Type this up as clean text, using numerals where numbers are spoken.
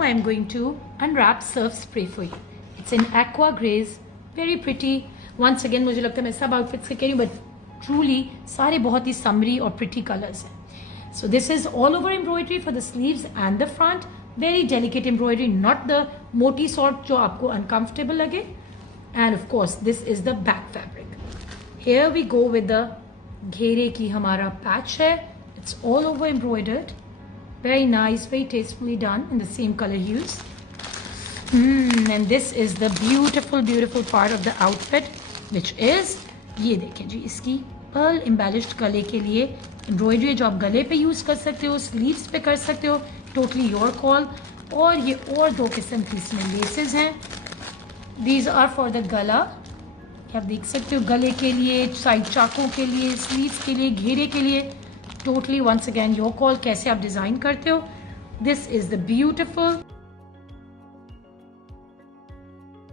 I am going to unwrap surf spray for you. It's in aqua grays, very pretty. Once again मुझे लगता है मैं सब outfits से कह रही हूँ, but truly सारे बहुत ही समरी और pretty colors हैं. So this is all over embroidery for the sleeves and the front. Very delicate embroidery, not the moti sort जो आपको uncomfortable लगे. And of course, this is the back fabric. Here we go with the घेरे की हमारा patch है. It's all over embroidered. Very nice, very tastefully done in the same color hues. And this is the beautiful, beautiful part of the outfit, which is ये देखें जी, इसकी pearl embellished गले के लिए embroidery जो आप गले पे use कर सकते हो, sleeves पे कर सकते हो, totally your call. और ये और दो किस्म की इसमें laces हैं. These are for the गला. आप देख सकते हो गले के लिए, साइड चाकों के लिए, स्लीव्स के लिए, घेरे के लिए. Totally once again your call कैसे आप डिज़ाइन करते हो. This is the beautiful